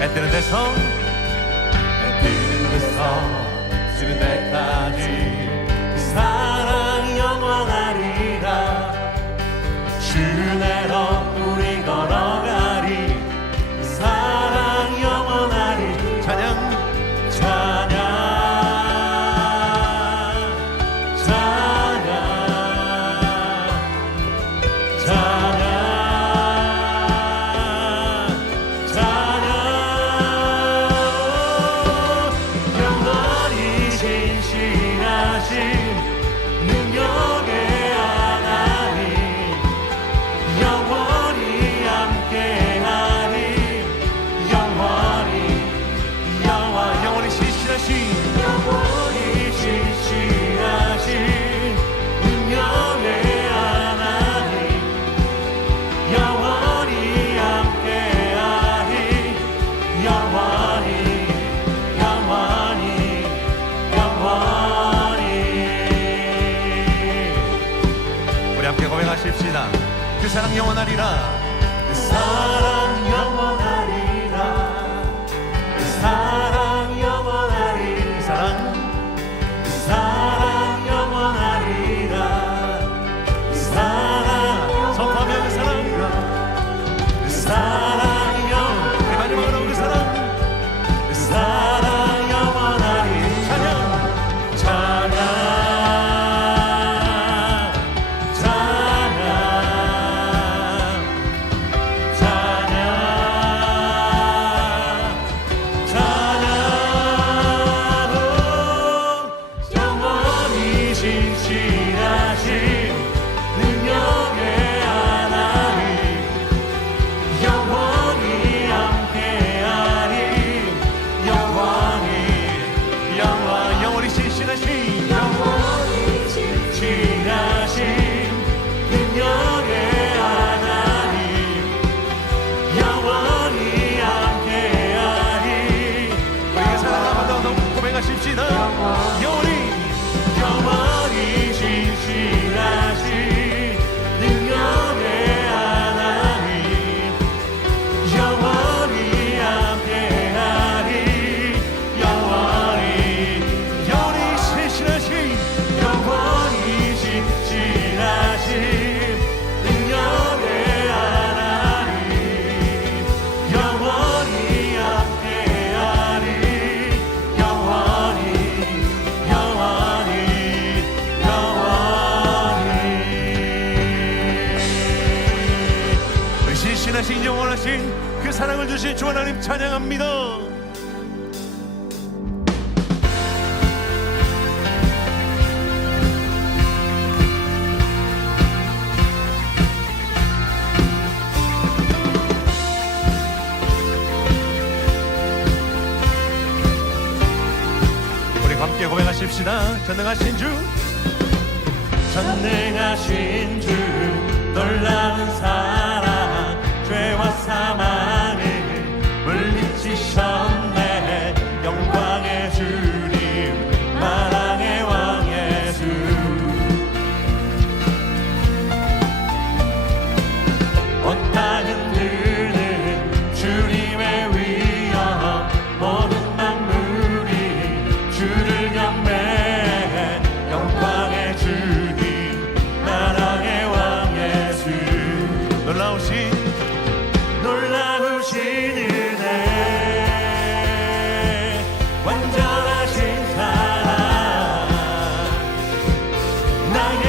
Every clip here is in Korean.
해 뜨는 데서 해 뜨는 데서 지는 데까지. 그 사랑 영원하리라. te. 사랑하신 그 사랑을 주신 주 하나님 찬양합니다. 우리 함께 고백하십시다. 전능하신 주, 전능하신 주, 놀라운 사랑. Żyła sama night.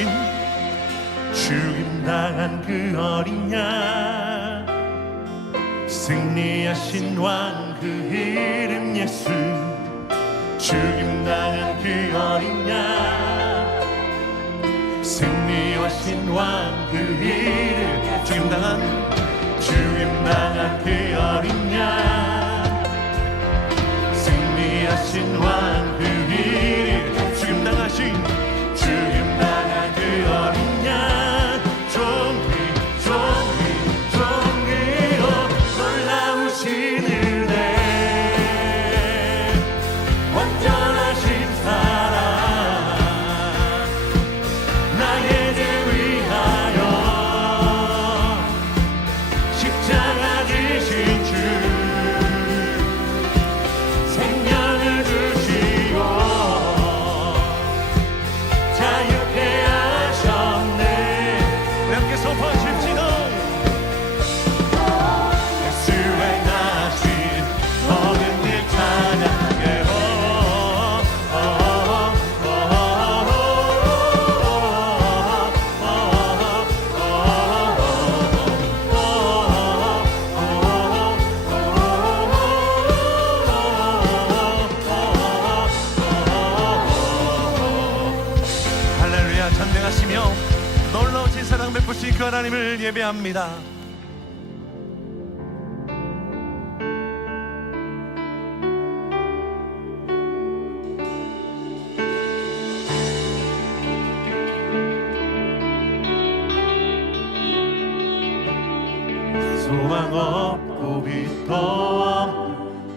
죽인 죽임 당한 그 어린 양 승리하신 왕 그 이름 예수. 죽임 당한 그 어린 양 승리하신 왕 그 이름 죽임 당한 죽임 당한 그 어린 찬양하며 놀라우신 사랑 베푸신 그 하나님을 예배합니다. 소망 없고 빛도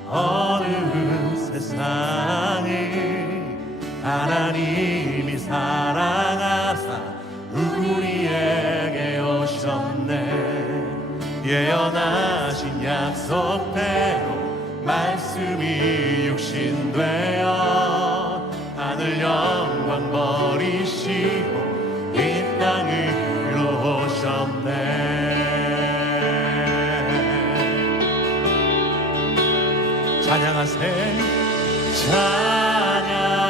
어느 세상에 하나님이 살 예언하신 약속대로 말씀이 육신되어 하늘 영광 버리시고 이 땅으로 오셨네. 찬양하세 찬양.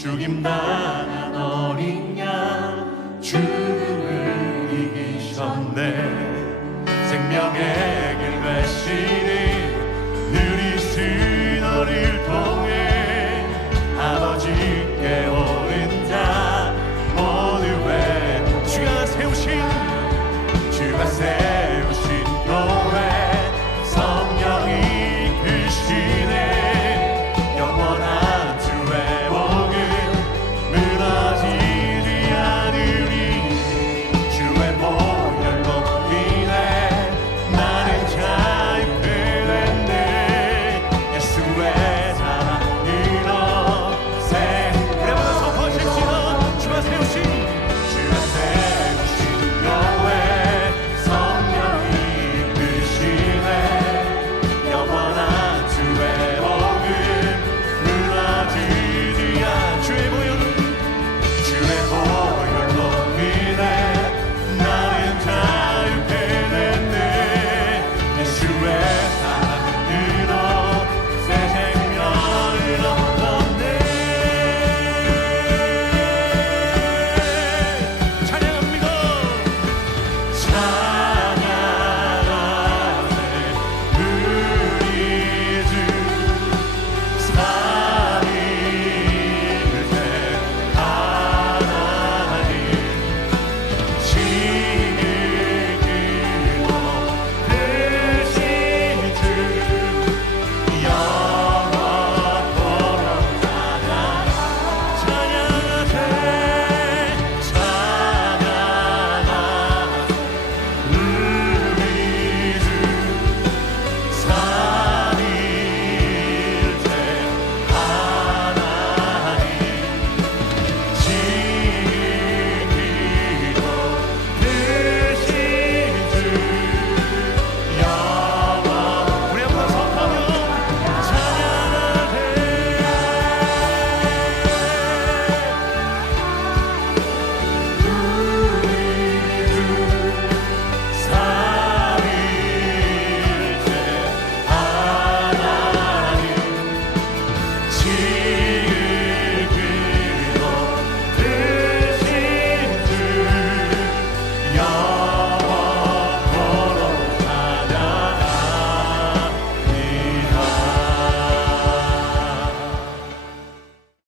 죽임 당한 어린 양 죽음을 이기셨네. 생명의